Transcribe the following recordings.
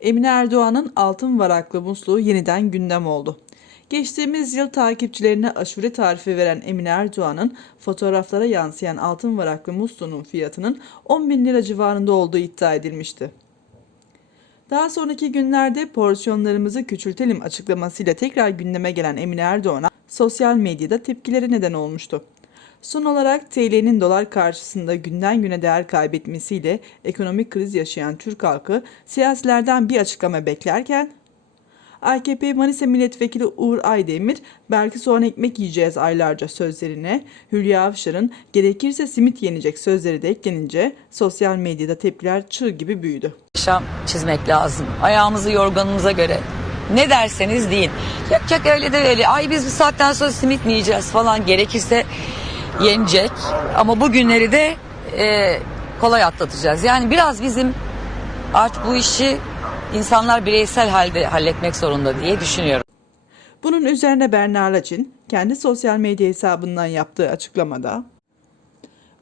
Emine Erdoğan'ın altın varaklı musluğu yeniden gündem oldu. Geçtiğimiz yıl takipçilerine aşure tarifi veren Emine Erdoğan'ın fotoğraflara yansıyan altın varaklı musluğunun fiyatının 10 bin lira civarında olduğu iddia edilmişti. Daha sonraki günlerde porsiyonlarımızı küçültelim açıklamasıyla tekrar gündeme gelen Emine Erdoğan'a sosyal medyada tepkilere neden olmuştu. Son olarak TL'nin dolar karşısında günden güne değer kaybetmesiyle ekonomik kriz yaşayan Türk halkı siyasilerden bir açıklama beklerken AKP Manisa Milletvekili Uğur Aydemir, belki soğan ekmek yiyeceğiz aylarca sözlerine Hülya Avşar'ın gerekirse simit yenecek sözleri de eklenince sosyal medyada tepkiler çığ gibi büyüdü. yaşam çizmek lazım. Ayağımızı yorganımıza göre. Ne derseniz deyin. Yok yok öyle de öyle. Ay biz bu saatten sonra simit mi yiyeceğiz falan gerekirse yenecek. Ama bu günleri de e, kolay atlatacağız. Yani biraz bizim artık bu işi insanlar bireysel halde halletmek zorunda diye düşünüyorum. Bunun üzerine Berna Laçin kendi sosyal medya hesabından yaptığı açıklamada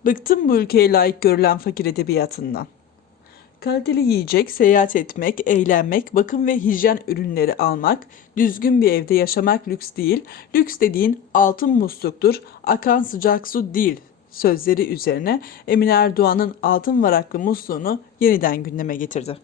Bıktım bu ülkeye layık görülen fakir edebiyatından. Kaliteli yiyecek, seyahat etmek, eğlenmek, bakım ve hijyen ürünleri almak, düzgün bir evde yaşamak lüks değil, lüks dediğin altın musluktur, akan sıcak su değil sözleri üzerine Emine Erdoğan'ın altın varaklı musluğunu yeniden gündeme getirdi.